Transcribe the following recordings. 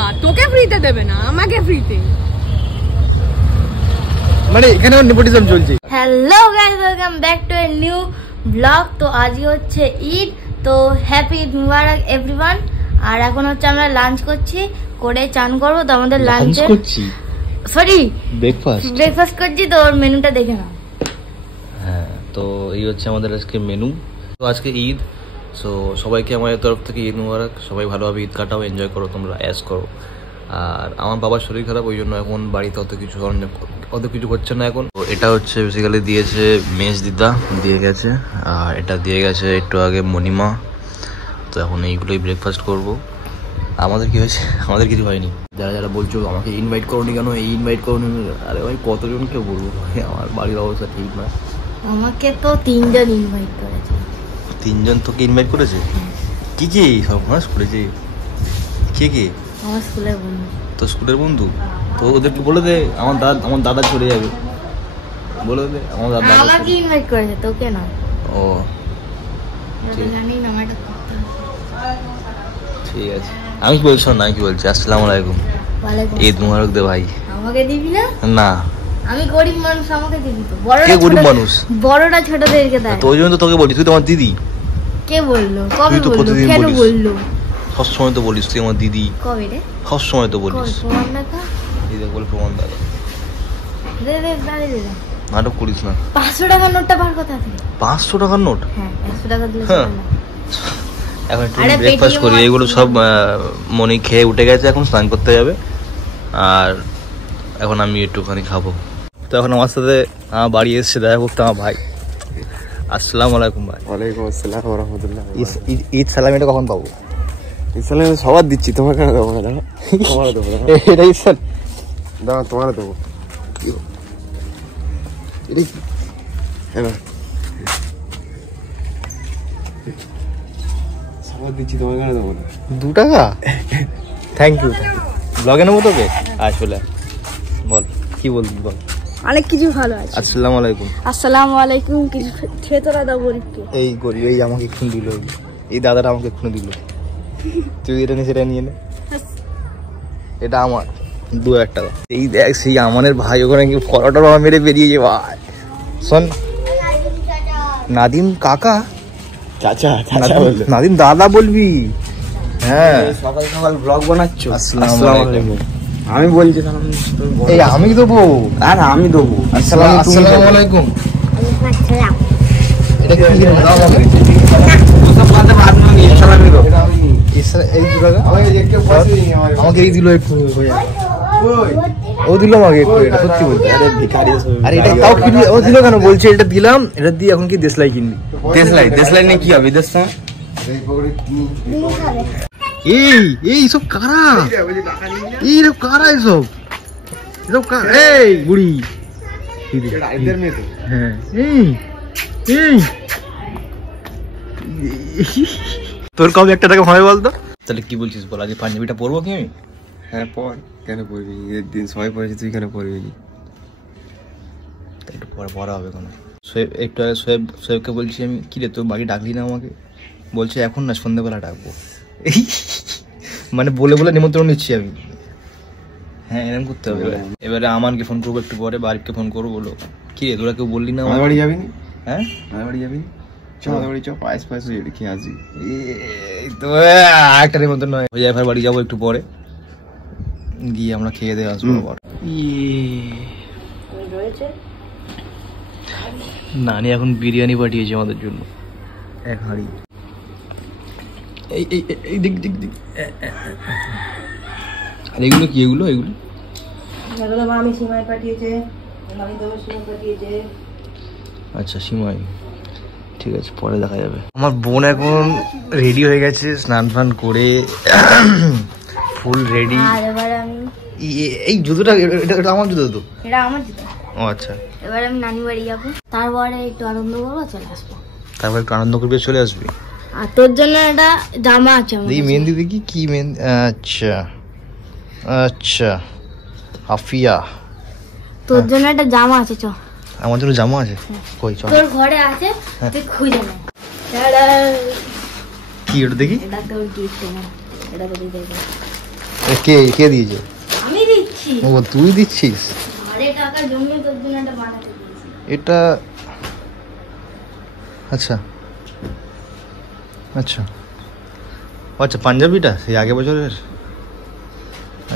না, তোকে ফ্রিতে দেবে না, আমাকে ফ্রিতে। মানে এখানে নেপোটিজম চলছে। Hello guys, welcome back to a new blog. তো আজই হচ্ছে ঈদ, তো হ্যাপি ঈদ মুবারক এভরিওয়ান। আর এখন হচ্ছে আমরা লাঞ্চ করছি, করে চান করবো। তো আমাদের লাঞ্চে ব্রেকফাস্ট করছি। তো ওর মেনুটা দেখে নাও। হ্যাঁ, তো এই হচ্ছে আমাদের আজকে মেনু। তো আজকে ঈদ, সো সবাইকে আমাদের তরফ থেকে ঈদ মুবারক। সবাই ভালোভাবে ঈদ কাটাও, এনজয় করো, তোমরা অ্যাশ করো। আর আমার বাবার শরীর খারাপ, ওই জন্য এখন বাড়িতে অত কিছু হচ্ছে না এখন। তো এটা হচ্ছে বেসিক্যালি দিয়েছে মেজ দিদা, দিয়ে গেছে। আর এটা দিয়ে গেছে একটু আগে মণিমা। তো এখন এইগুলোই ব্রেকফাস্ট করবো। আমাদের কি হয়েছে? আমাদের কিছু হয়নি। যারা যারা বলছো আমাকে ইনভাইট করোনি কেন, এই ইনভাইট করোনি, আরে ভাই কতজনকে বলবো, আমার বাড়ির অবস্থা ঠিক না। আমাকে তো 3 জন ইনভাইট করেছে। 3 জন তোকে ইনভাইট করেছে? কি কি সব মাস করেছে? কে কে? আমার স্কুলের বন্ধু। তো স্কুলের বন্ধু? তো ওদেরকে বলে দে আমার দাদা চলে যাবে, বলে দে আমার দাদা আমাকে ইনভাইট করেছে, তোকে না। ও জানি না, আমারটা করতে হবে। ঠিক আছে, আমি কি বলছি না, কি বলছি? আসসালামু আলাইকুম, ঈদ মুবারক দে ভাই। আমাকে দিবি না? না, আমি গরিব মানুষ, আমাকে দিবি তো। বড়রা কে গরিব মানুষ? বড়রা ছোটদেরকে দেয়। তো ওই জন্য তো তোকে বলি, তুই তো আমার দিদি। কে বললো? কবে বললো? কেন বললো? সব সময় তো বলিস তুই আমার দিদি। কবে রে? সব সময় তো বলিস। প্রমাণ দেখা। দিদি বলে প্রমাণ দাদা। দে দে দে দে। নাটক করিস না। 500 টাকার নোটটা বার কথা থেকে। 500 টাকার নোট? হ্যাঁ, 100 টাকা দিলে হ্যাঁ। এখন একটু ব্রেকফাস্ট করি। এগুলো সব মনে খেয়ে উঠে গেছে, এখন স্নান করতে যাবে। আর এখন আমি একটুখানি খাবো। তো এখন আমার সাথে আমার বাড়ি এসছে দেখা করতে আমার ভাই। আসসালামু আলাইকুম ভাই। ওয়ালাইকুম আসসালাম ওয়া রাহমাতুল্লাহ। ঈদ সালাম এটা কখন পাবো? ঈদ সালাম সবার দিচ্ছি, তোমার কেন দেবো না? তোমারও দেবো। এটা ঈদ সালাম দাঁড়া, তোমারও দেবো। এটা কি? হ্যাঁ, সবার দিচ্ছি, তোমার কেন দেবো না? 2 টাকা? Thank you. ব্লগে নেবো তোকে? আসলে বল কি বলবি, বল। অনেক কিছু ভালো আছে। আসসালামু আলাইকুম। আসসালামু আলাইকুম। কিছু খেয়ে তোরা দাও গরিবকে। এই গরিব, এই আমাকে এক্ষুনি দিল, এই দাদাটা আমাকে এক্ষুনি দিল। তুই এটা নিয়ে সেটা নিয়ে নে, এটা আমার 2000 টাকা। এই দেখ সেই আমানের ভাই ওখানে কি ফটোটা মেরে বেরিয়েছে ভাই। শোন, নাদিম কাকা, চাচা নাদিম দাদা বলবি। হ্যাঁ, সকাল সকাল ব্লগ বানাচ্ছ? আসসালামু আলাইকুম। আমি বলছি এই আমি দেবো? আর আমি দেবো। আসসালামু আলাইকুম। এটা কি দাও আমাকে? এই 2 টাকা আমাকে এই দিল একটু। ও দিল আমাকে একটু, এটা সত্যি বলছি। আরে এটা তাও কিনবি? ও দিল কেন? বলছে এটা দিলাম, এটা দিয়ে এখন কি দেশলাই কিনবি? দেশলাই নিয়ে কি হবে? দেশটা এই সব কারা? এই সব কারা? এসব এই বুড়ি। হ্যাঁ, এই তোর কবে 1 টাকা হবে বলতো? তাহলে কি বলছিস বল, আজকে পাঞ্জাবিটা পরবো কি আমি? হ্যাঁ পর, কেন পড়বি? ঈদের দিন সবাই পড়েছে, তুই কেন পড়বি? একটু পরে পড়া হবে কোনো। একটু আগে সোয়েবকে বলছি আমি, কি রে তোর বাড়ি ডাকলি না আমাকে? বলছে এখন না, সন্ধ্যেবেলা ডাকবো। মানে বলে বলে নিমন্ত্রণ নিচ্ছি আমি। হ্যাঁ, এরকম করতে হবে। এবারে আমানকে ফোন করবো একটু পরে, বাড়িকে ফোন করবো, বলো কি রে তোরা কেউ বললি না? আমার বাড়ি যাবি? হ্যাঁ, আমার বাড়ি যাবি? চল বাড়ি, চল পায়েস পায়েস রেখে আসি। এই তো একটা নিমন্ত্রণ নয়, হয়ে যায়। বাড়ি যাবো একটু পরে, গিয়ে আমরা খেয়ে দিয়ে আসবো আবার। নানি এখন বিরিয়ানি পাঠিয়েছে আমাদের জন্য 1 হাঁড়ি। এই দিক দিক দিক। আর এগুলো কি? এগুলো আমি সিমাই পাঠিয়েছে, আমি তো সিমাই পাঠিয়েছে। আচ্ছা, সিমাই, ঠিক আছে, পরে দেখা যাবে। আমার বোন এখন রেডি হয়ে গেছে, স্নান ফান করে ফুল রেডি। আর এবার আমি এই জুতোটা, এটা আমার জুতো তো? এটা আমার জুতো। ও আচ্ছা। এবার আমি নানি বাড়ি যাবো, তারপরে একটু আনন্দ করবো, চলে আসবো। তারপর একটু আনন্দ করবি, চলে আসবি। আর তোর জন্য একটা জামা আছে আমার দেখি মেহেন্দি, দেখি কি মেহেন্দি। আচ্ছা আচ্ছা, হাফিয়া, তোর জন্য একটা জামা আছে। চ, আমার জন্য জামা আছে? কই? চল, তোর ঘরে আছে, তুই খুঁজে নে। কি ওটা দেখি? এটা তোর গিফট, এটা তোর দিতে। কে কে দিয়েছে? আমি দিচ্ছি। ও তুই দিচ্ছিস? আরে টাকা জমিয়ে তোর জন্য একটা বানাতে দিয়েছি। এটা আচ্ছা আচ্ছা আচ্ছা, পাঞ্জাবিটা সেই আগের বছরের।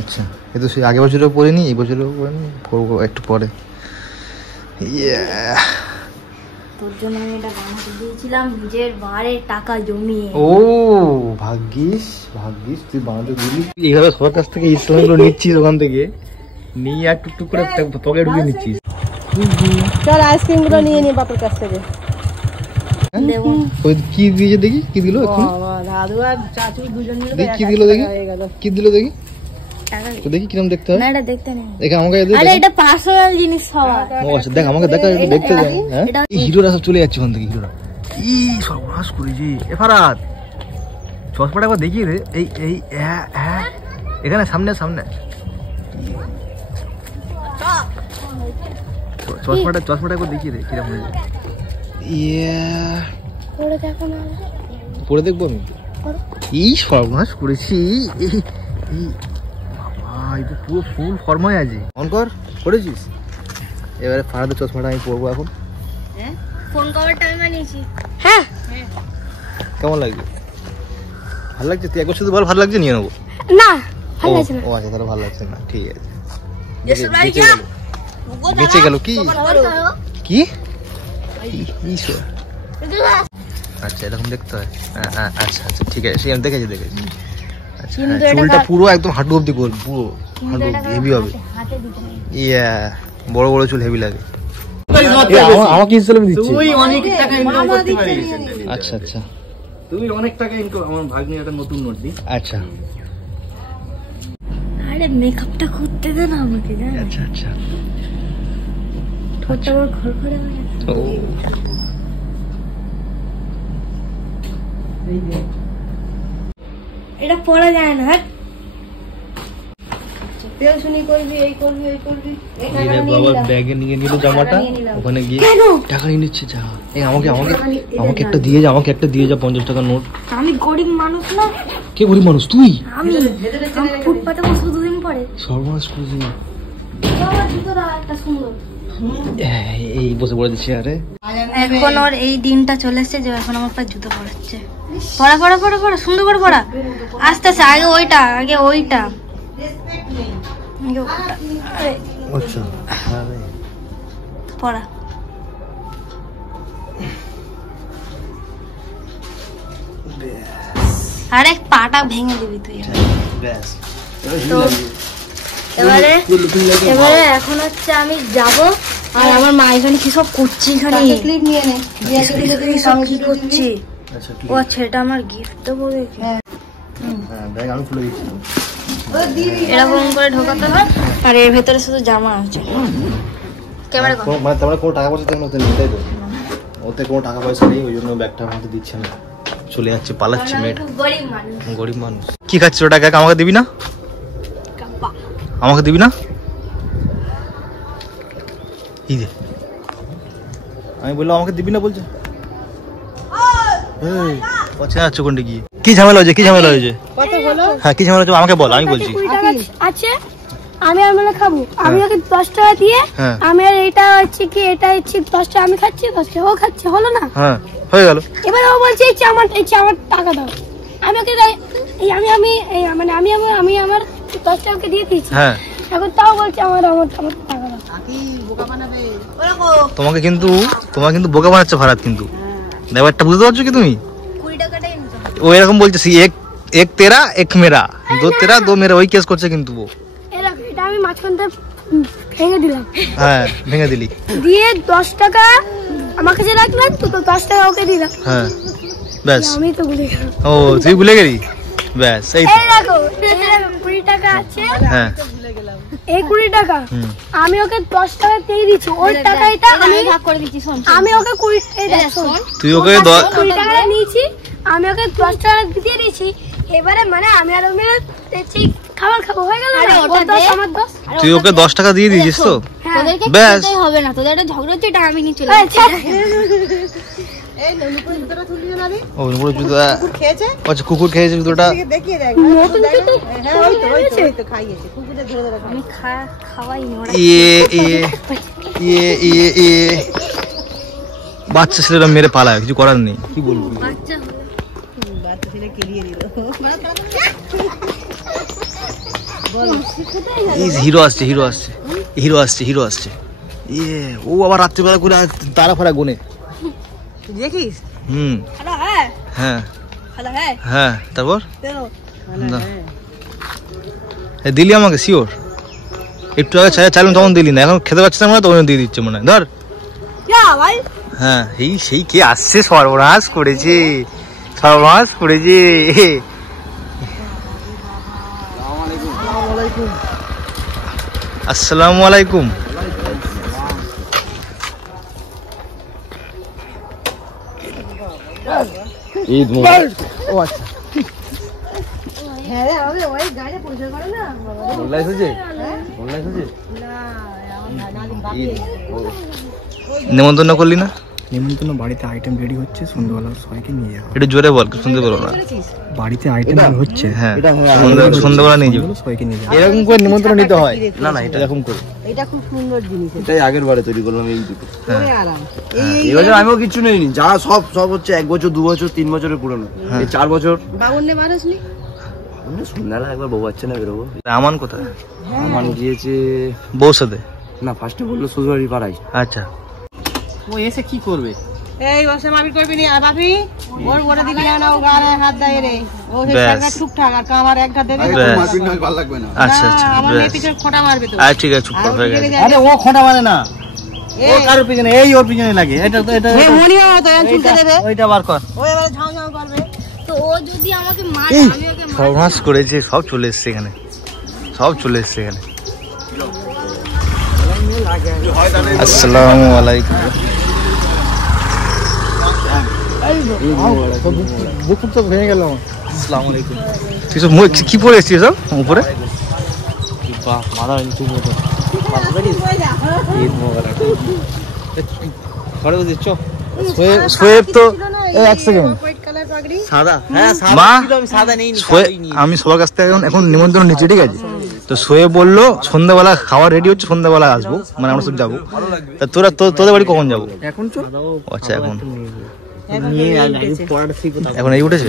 আচ্ছা, এ তো সেই আগের বছরেও পরিনি, এই বছরেও পরিনি, পরবো একটু পরে। তোর জন্য আমি এটা বানাতে দিয়েছিলাম নিজের বাড়ির টাকা জমিয়ে। ও ভাগ্যিস ভাগ্যিস তুই বানাতে দিলি। এইভাবে সবার কাছ থেকে ইসলামগুলো নিচ্ছিস, ওখান থেকে নিয়ে আর টুকটুক করে পকেটে ঢুকিয়ে নিচ্ছিস। চল আইসক্রিম গুলো নিয়ে নি বাপের কাছ থেকে। দেবো। ওই কি দিয়েছে দেখি, কি দিল এখন? দাদু আর চাচু দুজন মিলে দেখি কি দিল, দেখি কি দিল, দেখি তো দেখি কিরকম দেখতে হয়। না এটা দেখতে নেই। দেখে আমাকে দে। আরে এটা পার্সোনাল জিনিস সবার। ও আচ্ছা, দেখ আমাকে দেখা, একটু দেখতে দে। হ্যাঁ এটা- এই হিরোরা সব চলে যাচ্ছে ওখান থেকে, হিরোরা। ই সর্বনাশ করেছি। এ ফারাদ, চশমাটা একবার দেখিয়ে দে। এই এই হ্যাঁ হ্যাঁ, এখানে সামনে সামনে চশমাটা একবার দেখিয়ে দে কিরকম হয়েছে। পরে দেখো না। পরে দেখবো আমি। এই সর্বনাশ করেছি। বাবা, এই তো পুরো ফুল ফর্মায় আছে। অন কর, করেছিস? এবারে ফারাদের চশমাটা আমি পরবো এখন। হ্যাঁ ফোন করার টাইম আনিয়েছি। হ্যাঁ কেমন লাগছে? ভালো লাগছে? তুই একবার শুধু বল ভালো লাগছে, নিয়ে নেবো। না ও ও আচ্ছা, তাহলে ভালো লাগছে না, ঠিক আছে। বেঁচে গেল কি কি? ঈশ্বর, আচ্ছা এরকম দেখতে হয়। আচ্ছা আচ্ছা ঠিক আছে, সে আমি দেখেছি দেখেছি। আচ্ছা চুলটা পুরো একদম হাঁটু অব্দি গোল, পুরো হাঁটু হেভি হবে। হাতে দিতে নেই। ইয়া বড় বড় চুল হেভি লাগে। আমাকে ইসলাম দিচ্ছি। তুই অনেক টাকা ইনকাম করতে পারিস। আচ্ছা আচ্ছা তুই অনেক টাকা ইনকাম। আমার ভাগ্নে একটা নতুন নোট দি। আচ্ছা আরে মেকআপটা করতে দে না আমাকে, জান। আচ্ছা আচ্ছা ঠোঁটটা আমার খড়খড়ে হয়ে গেছে। ও এটা পরা যায় না। শুনি করবি, এই করবি, ওই করবি। বাবা ব্যাগে নিয়ে নিল জামাটা, ওখানে গিয়ে টাকা নিয়ে নিচ্ছে। যা এই আমাকে আমাকে আমাকে একটা দিয়ে যা, আমাকে একটা দিয়ে যা 50 টাকার নোট। আমি গরিব মানুষ না। কে গরিব মানুষ? তুই? আমি ফুটপাতে বসে দুদিন পরে। সর্বনাশ করেছি। বাবা জুতোটা একটা সুন্দর। এই বসে পড়েছে চেয়ারে। এখন ওর এই দিনটা চলে এসেছে যে এখন আমার পায়ে জুতো পড়াচ্ছে। পড়া পড়া পড়া পড়া, সুন্দর করে পড়া। আস্তে আস্তে, আগে ওইটা আগে ওইটা আগে ওইটা। আরে আচ্ছা পড়া। আরে পাটা ভেঙে দিবি তুই। ব্যাস তো এবারে এবারে এখন হচ্ছে আমি যাব। আর আমার মা এখানে কি সব করছে, এখানে ক্লিপ নিয়ে নে। সব কি করছে? আচ্ছা ও আচ্ছা, এটা আমার গিফট দেবো দেখে। হ্যাঁ ব্যাগ আমি খুলে দিচ্ছি। এরকম করে ঢোকাতে হয়। আর এর ভেতরে শুধু জামা আছে। ক্যামেরা কর। মানে তোমার কোনো টাকা পয়সা তেমন ওতে নেই, তাই তো? ওতে কোনো টাকা পয়সা নেই, ওই জন্য ব্যাগটা আমাকে দিচ্ছে না। চলে যাচ্ছে, পালাচ্ছে মেয়েটা। গরিব মানুষ। গরিব মানুষ। কি খাচ্ছিস ওটা? আমাকে দিবি না? আমাকে দিবি না? এই যে আমি বললাম আমাকে দিবি না বলছে। আচ্ছা কোনটা গিয়ে কি ঝামেলা হয়েছে? কি ঝামেলা হয়েছে? হ্যাঁ কি ঝামেলা হয়েছে আমাকে বল, আমি বলছি। 20 টাকা আছে, আমি আর মানে খাবো। আমি ওকে 10 টাকা দিয়ে হ্যাঁ। আমি আর এটা হচ্ছে কি, এটা হচ্ছে 10 টাকা আমি খাচ্ছি, 10 টাকা ও খাচ্ছে, হলো না? হ্যাঁ হয়ে গেল। এবার ও বলছে এই আমার টাকা দাও। আমি ওকে এই মানে আমি আমার 10 টাকা ওকে দিয়ে দিয়েছি। হ্যাঁ এখন তাও বলছে আমার টাকা দাও। তোমাকে কিন্তু বোকা বানাচ্ছে ভারত, কিন্তু ব্যাপারটা বুঝতে পারছো কি তুমি? 20 টাকাটাই নিতে হবে। ও এরকম বলছে, এক তেরা এক মেরা, দো তেরা দো মেরা, ওই কেস করছে কিন্তু ও। এটা আমি মাঝখানটা ভেঙে দিলাম। হ্যাঁ ভেঙে দিলি। দিয়ে 10 টাকা আমার কাছে রাখলাম, তো 10 টাকা ওকে দিলাম। হ্যাঁ ব্যাস। আমি তো ভুলে গেলাম। ও তুই ভুলে গেলি? ব্যাস এই তো। এই দেখো 20 টাকা আছে। হ্যাঁ এই 20 টাকা হুম। আমি ওকে 10 টাকা দিয়ে দিচ্ছি। ওর টাকা এটা আমি ভাগ করে দিচ্ছি, শোন। আমি ওকে 20 এই দেখ শোন, তুই ওকে 20 টাকা নিয়েছি, আমি ওকে 10 টাকা দিয়ে দিয়েছি। এবারে মানে আমি আর ওকে দেখছি খাবার খাবো, হয়ে গেল না? আরে ওর ওটা 10 দে। আমার 10। তুই ওকে 10 টাকা দিয়ে দিয়েছিস তো? তোদেরকে ব্যাস। খেতেই হবে না, তোদের একটা ঝগড়া হচ্ছে, এটা আমি নিয়ে চলে এই যাচ্ছি। ছাড়। ও নুপুরের জুতো আচ্ছা কুকুর খেয়েছে জুতোটা বাচ্চা ছেলেরা মেরে পালায় কিছু করার নেই কি বলবো হিরো আসছে হিরো আসছে হিরো আসছে হিরো আসছে ও আবার রাত্রিবেলা করে তারা ফারা গুনে দেখিস হ্যাঁ হ্যাঁ তারপর দিলি আমাকে শিওর একটু আগে চাইলাম তখন দিলি না এখন খেতে পাচ্ছিলাম না তখন দিয়ে দিচ্ছে মনে হয় ধর হ্যাঁ সেই কে আসছে সর্বনাশ করেছে সর্বনাশ করেছে আসসালামু আলাইকুম ঈদ মুবারক ও আচ্ছা হ্যাঁ রে আমাদের ওই গাড়ি পরিষ্কার করে না বললাই হচ্ছে বললাই হচ্ছে নেমন্তন্ন করলি না নিমন্ত্রণ বাড়িতে আইটেম রেডি হচ্ছে সন্ধ্যাবেলা সবাইকে নিয়ে যাবো একটু জোরে বল শুনতে পেলো না বাড়িতে আইটেম হচ্ছে হ্যাঁ সন্ধ্যাবেলা নিয়ে যাবো সবাইকে নিয়ে যাবো এরকম করে নিমন্ত্রণ নিতে হয় না না এটা এরকম করে এটা খুব সুন্দর জিনিস এটাই আগের বারে তৈরি করলাম এই দুটো করে আরাম এবছর আমিও কিছু নেইনি যা সব হচ্ছে 1 বছর 2 বছর 3 বছরের পুরনো এই 4 বছর বাবুনে মারসনি সন্ধ্যাবেলা একবার বউ বাচ্চা না বেরোবো আমান কোথায় আমার গিয়েছে বউ সাথে না ফার্স্টে বললো শ্বশুরবাড়ি পাড়ায় আচ্ছা ও এসে কি করবে এই বসে মারপিট করবি না আর ভাবি ওর বড় দিবি না ও গায়ে হাত দেয় রে ও সে ব্যাস। সারা টুকটাক আর কামার এক ঘাত দেবে ব্যাস। মারপিট না ভালো লাগবে না আচ্ছা আচ্ছা আমার ব্যাস। মেয়ে পিছনে খোঁটা মারবে তো আচ্ছা ঠিক আছে চুপ কর হয়ে গেছে আরে ও খোঁটা মানে না ও কারোর পিছনে এই ওর পিছনে লাগে এটা তো এটা এই মনিও তো চুলকে দেবে ওইটা বার কর ও এবারে ঝাউ ঝাউ করবে তো ও যদি আমাকে মারে আমি ওকে সর্বনাশ করেছে সব চলে এসছে এখানে সব চলে এসছে এখানে আসসালামু আলাইকুম বুক তো ভেঙে গেল আসসালামু আলাইকুম তুই সব কি পরে এসছিস সব উপরে বাহ মাথা নিচু মতো ঈদ মোবারক ঘরে বসে চ সোয়েব তো এক সেকেন্ড হোয়াইট কালার পাগড়ি সাদা হ্যাঁ মা সাদা নেই আমি সবার কাছ থেকে এখন নিমন্ত্রণ নিচ্ছি ঠিক আছে তো সোয়ে বললো সন্ধ্যাবেলা খাওয়া রেডি হচ্ছে সন্ধ্যাবেলা আসবো মানে আমরা সব যাবো তা তোদের বাড়ি কখন যাবো এখন চল আচ্ছা এখন নিয়ে পড়াটা শিখো এখন এই উঠেছে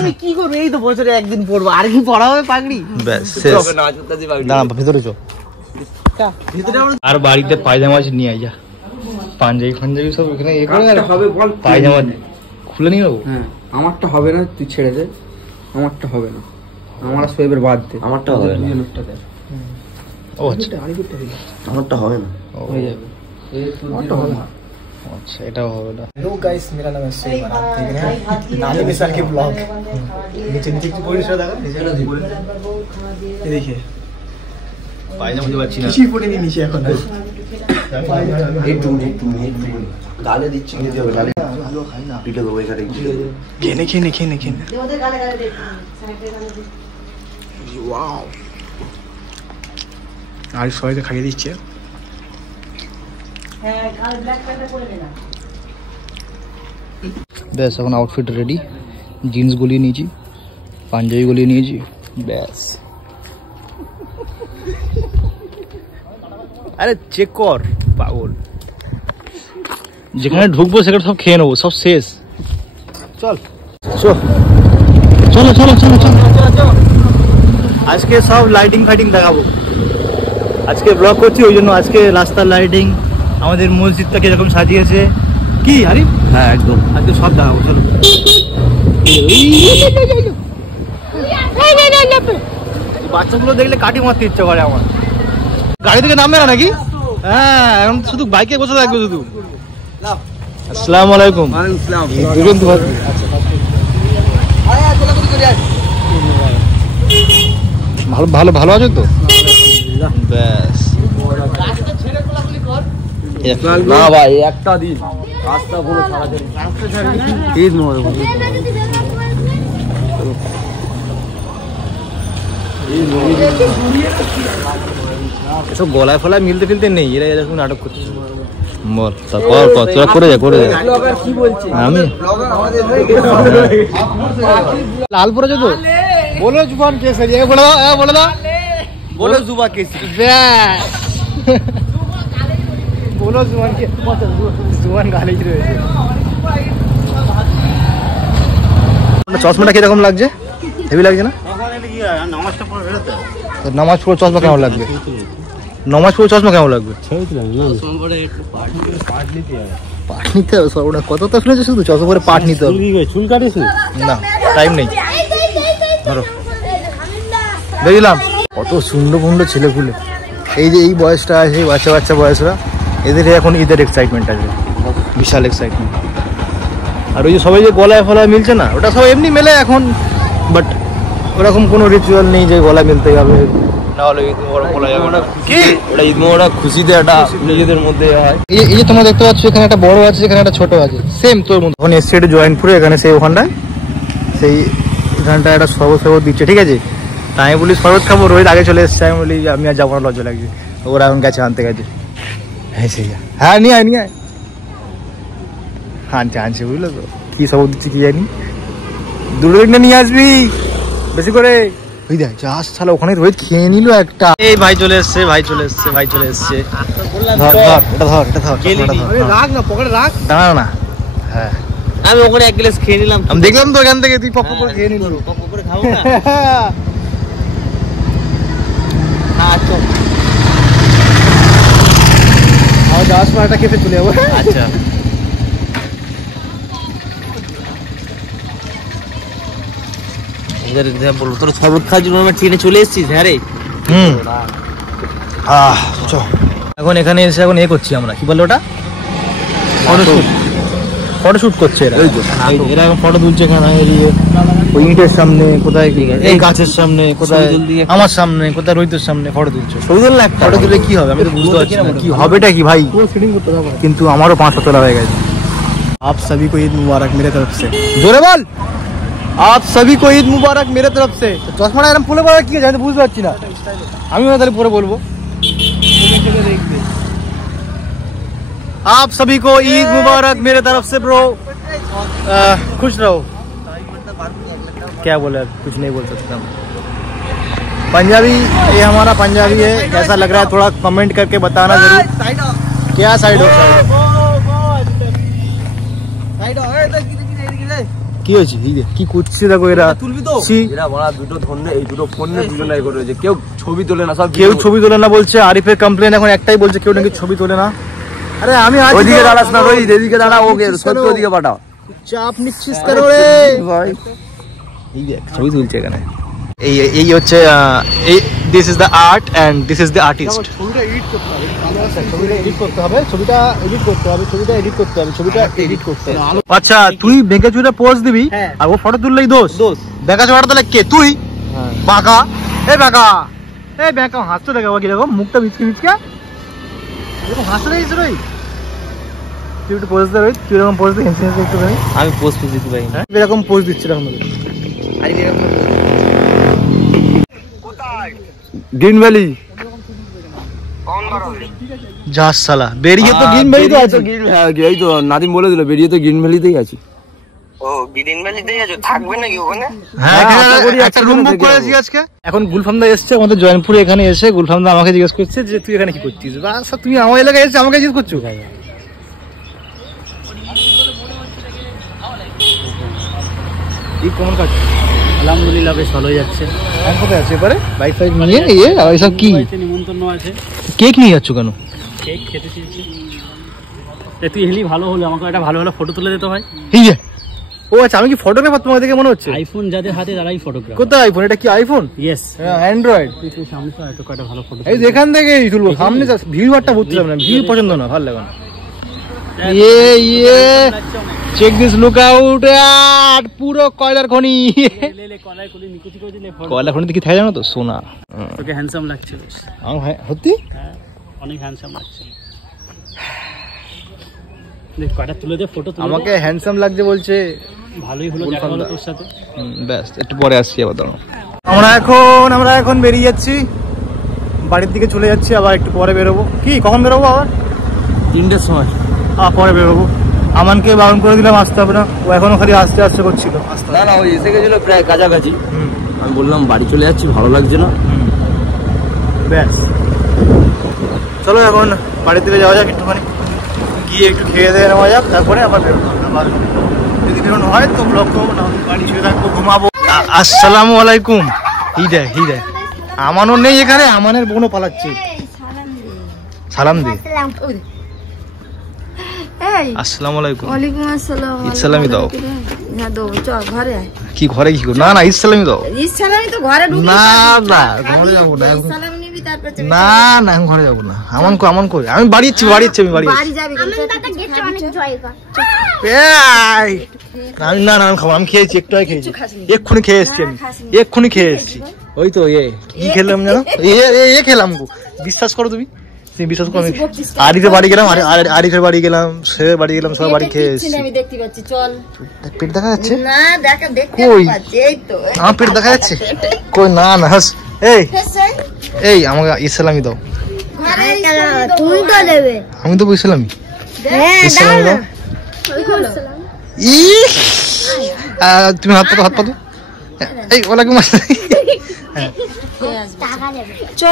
আমি কি করবো এই তো বছরে একদিন পড়বো আর কি পড়া হবে পাগড়ি ব্যাস শেষ দাঁড়া ভিতরে চো আর বাড়িতে পায়জামা আছে নিয়ে আয় যা পাঞ্জাবি ফাঞ্জাবি সব এখানে এ করে আর হবে বল পায়জামা খুলে নিয়ে যাবো হ্যাঁ আমারটা হবে না তুই ছেড়ে দে আমারটা হবে না আমার সোয়েবের বাদ দে আমারটা হবে না লোকটা দে ও আচ্ছা আমারটা হবে না হয়ে যাবে আমারটা হবে না আচ্ছা এটাও হবে না हेलो गाइस मेरा नाम है सोहेब आप देख रहे हैं नानी मिसाल के ब्लॉग नीचे नीचे की पूरी शो देखो नीचे ये देखिए পায়জামা দিতে পারছি না কিছুই পড়ে নি নিচে এখন একটু গালে দিচ্ছি খেতে হবে গালে পিঠে দেবো এখানে खेने खेने खेने खेने ওদের গালে গালে দে वाओ আর সবাইকে খাইয়ে দিচ্ছে হ্যাঁ কাল ব্ল্যাক প্যান্টটা পরে দে না ব্যাস এখন আউটফিট রেডি জিন্স গলিয়ে নিয়েছি পাঞ্জাবি গলিয়ে নিয়েছি ব্যাস আরে চেক কর পাগল যেখানে ঢুকবো সেখানে সব খেয়ে নেবো সব শেষ চল চলো চলো চলো চলো আজকে সব লাইটিং ফাইটিং দেখাবো আজকে ব্লগ করছি ওই জন্য আজকে রাস্তার লাইটিং আমাদের মসজিদটা কিরকম সাজিয়েছে কি আরে হ্যাঁ একদম আজকে সব দেখাবো চলো বাচ্চাগুলো দেখলে কাটি মারতে ইচ্ছে করে আমার গাড়ি থেকে নামবে না নাকি হ্যাঁ এখন শুধু বাইকে বসে থাকবে শুধু আসসালামু আলাইকুম দুজন তো ভালো ভালো ভালো আছো তো ব্যাস না ভাই একটা দিন রাস্তা পুরো সারা দিন ঈদ মোবারক এসব গলায় ফলায় মিলতে ফিলতে নেই এরা এরকম নাটক করছে বল তারপর তোরা করে যা কি বলছে আমি লাল পরে তো बोलो जुबान केसरी है बोलो दाओ बोलो जुबान केसरी बोलो जुबान के जुबान गाली রয়েছে চশমাটা কিরকম লাগছে? হেভি লাগছে না? নামাজ পড়ে চশমা কেমন লাগবে? নামাজ পড়ে চশমা কেমন লাগবে? পাঠ নিতে হবে সর্বনা, কত তো শুনেছি শুধু চশমা পরে পাঠ নিতে হবে। চুল কাটিস না টাইম নেই। ধরো দেখলাম কত সুন্দর সুন্দর ছেলেপুলে, এই যে এই বয়সটা আছে, বাচ্চা বাচ্চা বয়সরা, এদের এখন ঈদের এক্সাইটমেন্ট আছে, বিশাল এক্সাইটমেন্ট। আর ওই যে সবাই যে গলায় ফলায় মিলছে না, ওটা সব এমনি মেলে এখন, বাট ওরকম কোনো রিচুয়াল নেই যে গলায় মিলতে হবে, নাহলে ঈদ মোবারক বলা যাবে না। কি এটা ঈদ মোবারক খুশিতে একটা নিজেদের মধ্যে হয়। এই যে তোমরা দেখতে পাচ্ছ এখানে একটা বড় আছে, এখানে একটা ছোট আছে, সেম তোর মতো। এখন এসছে একটু জয়েন্টপুরে, এখানে সেই ওখানটায় সেই এখানটায় একটা শরবত দিচ্ছে, ঠিক আছে। তাই আমি বলি শরবত খাবো, রোহিত আগে চলে এসছে, আমি বলি আমি আর যাবো না, লজ্জা লাগছে। ওরা এখন গেছে আনতে গেছে। হ্যাঁ সেই হ্যাঁ নিয়ে আয় আনছে বুঝলো তো, কি শরবত দিচ্ছে কি জানি, দুটো দিন নিয়ে আসবি বেশি করে। ওই দেখ যা শালা ওখানে রোহিত খেয়ে নিল একটা। এই ভাই চলে এসছে রাখ না পকেটে রাখ, দাঁড়া না। হ্যাঁ আমি ওখানে এক গ্লাস খেয়ে নিলাম, আমি দেখলাম তো এখান থেকে তুই পপ করে খেয়ে নিল। পপ করে খাবো না। আর 10-12টা খেতে চলে যাবো। আচ্ছা বলবো তোর শরবত খাওয়ার জন্য আমরা ট্রেনে চলে এসেছিস? হ্যাঁ রে। এখন এখানে এসে এখন করছি আমরা, কি বললো ওটা, ফটোশুট করছে এরা। এরা এখন ফটো তুলছে এখানে, ওই ইটের সামনে কোথায়, এই গাছের সামনে কোথায়, আমার সামনে কোথায়, রোহিতের সামনে ফটো তুলছে। ফটো তুলে কি হবে আমি তো বুঝতে পারছি না কি হবেটা কি ভাই, কিন্তু আমারও 500 তোলা হয়ে গেছে। आप सभी को ईद मुबारक मेरे तरफ से। জোরে বল, आप सभी को ईद मुबारक मेरे तरफ से। চশমাটা এরকম ফুলে পড়া কি জানি বুঝতে পারছি না, আমি তাহলে পরে বলবো। आप सभी को ईद मुबारक मेरे तरफ से ब्रो, खुश रहो। क्या बोले, कुछ नहीं बोल सकता। पंजाबी, ये हमारा पंजाबी है, कैसा लग रहा है थोड़ा कमेंट करके बताना जरूर। क्या साइड हो কি হয়েছে, কি করছে দেখো এরা, এরা বড় দুটো ফোন এই দুটো ফোন নিয়ে দুজনাই করে রয়েছে, কেউ ছবি তোলে না, সব কেউ ছবি তোলে না বলছে। আরিফের কমপ্লেন এখন একটাই বলছে, কেউ নাকি ছবি তোলে না। আরে আমি আজ ওইদিকে দাঁড়াস না রোহিত, এদিকে দাঁড়া, ওকে সত্যি ওদিকে পাঠাও। চাপ নিচ্ছিস কেন রে ভাই? এই দেখ ছবি তুলছে এখানে, এই হচ্ছে এই this is the art and this is the artist. ছবিটা এডিট করতে হবে, ছবিটা এডিট করতে হবে, ছবিটা এডিট করতে হবে, ছবিটা এডিট করতে হবে, ছবিটা এডিট করতে হবে। আচ্ছা তুই বেঁকে চুরে পোজ দিবি আর ও ফটো তুললেই দোষ। বেঁকা চোরাটা তাহলে কে তুই? বাঁকা, এই বাঁকা, এই বেঁকা হাসতে দেখো কিরকম, মুখটা বিচকে এরকম হাসতে দেখিস রই, তুই একটু পোজ দে রোহিত, তুই এরকম পোজ দে, হেসে হেসে একটু দেখ। আমি পোস্ট দিতে পারি না, এরকম পোজ দিচ্ছে এরকম। গ্রিন ভ্যালি যা সালা বেরিয়ে তো গ্রিন ভ্যালি তো আছে। এই তো নাদিম বলে দিল বেরিয়ে তো গ্রিন ভ্যালিতেই আছি। হ্যাঁ একটা রুম বুক করেছি আজকে। এখন গুলফামদা এসছে আমাদের জয়নপুরে, এখানে এসে গুলফামদা আমাকে জিজ্ঞেস করছে যে তুই এখানে কি করছিস। আচ্ছা তুমি আমার এলাকায় এসে আমাকে জিজ্ঞেস করছো। কেমন কাজ? আলহামদুলিল্লাহ বেশ ভালোই যাচ্ছে। কোথায় আছে এবারে বাইক ফাইক নিয়ে ইয়ে আর এসব কি নিমন্ত্রণ আছে, কেক নিয়ে যাচ্ছ কেন? কেক খেতে চেয়েছি, তুই হেলি ভালো হলে আমাকে একটা ভালো ভালো ফটো তুলে দিতে হয়। ঠিক আছে। ও আচ্ছা আমি কি ফটোগ্রাফার তোমার দেখে মনে হচ্ছে? আইফোন যাদের হাতে তারাই ফটোগ্রাফার। কোথায় আইফোন? এটা কি আইফোন? Yes Android. তুই সামনে তো এত কয়টা ভালো ফটো, এই যেখান থেকে তুলবো সামনে, ভিউয়ারটা বুঝতে পারবে না, ভিউ পছন্দ না, ভালো লাগে না। চেক দিস লুক আউট, পুরো কয়লার খনি। কয়লা খনি কি থাকে জানো তো? সোনা। তোকে হ্যান্ডসাম লাগছে বেশ। সত্যি অনেক হ্যান্ডসাম লাগছে। দেখ কয়টা তুলে দে ফটো। আমাকে হ্যান্ডসাম লাগছে বলছে, ভালোই হলো দেখা হলো তোর সাথে। ব্যাস একটু পরে আসছি আবার। দাঁড়াও, আমরা এখন বেরিয়ে যাচ্ছি, বাড়ির দিকে চলে যাচ্ছি, আবার একটু পরে বেরোবো। কি কখন বেরোবো আবার? 3টের সময়। পরে বেরোবো। আমানকে বারণ করে দিলাম আসতে হবে না, ও এখনো খালি আসতে আসতে করছিল। না না, ওই এসে গেছিল প্রায় কাছাকাছি। আমি বললাম বাড়ি চলে যাচ্ছি, ভালো লাগছে না। ব্যাস, চলো এখন বাড়ির দিকে যাওয়া যাক, একটুখানি গিয়ে একটু খেয়ে দিয়ে নেওয়া যাক, তারপরে আবার বেরোবো। আবার যদি বেরোনো হয় তো ব্লগ করবো, না বাড়ি শুয়ে থাকবো, ঘুমাবো। আসসালামু আলাইকুম। হিদায় হিদায়, আমানও নেই এখানে, আমানের বোনও পালাচ্ছে। সালাম দে। আসসালামু আলাইকুম। ওয়ালাইকুম আসসালাম। ইসলামি দাও। হ্যাঁ দেবো, চ ঘরে আয়। কি ঘরে কি করো? না না, ইসলামি দাও। ইসলামি তো ঘরে ঢুকে না না, ঘরে যাবো না, সালাম নিবি, তারপর না না, আমি ঘরে যাবো না। আমান করে আমি বাড়ি যাচ্ছি, আমি বাড়ি বাড়ি যাবি। আমি না না, আমি খাবো, আমি খেয়েছি, একটু আগে খেয়েছি, এক্ষুনি খেয়ে এসছি আমি, এক্ষুনি খেয়ে এসছি। ওই তো কি খেলাম জানো, এ খেলাম গো, বিশ্বাস করো তুমি বিশ্বাস করো। আমি আরিফের বাড়ি গেলাম, আরিফের বাড়ি গেলাম, সে বাড়ি গেলাম, সব বাড়ি খেয়ে এসছি। আমি দেখতে পাচ্ছি, চল। পেট দেখা যাচ্ছে? না দেখা, দেখতে পাচ্ছি, এই তো আমার পেট দেখা যাচ্ছে কই? না না, এই আমাকে ইসলামি দাও। তুমি তো দেবে। আমি তো ইসলামি, ইসলামি দাও। তুমি হাত পাতো। এই ওয়ালাইকুম আসসালাম।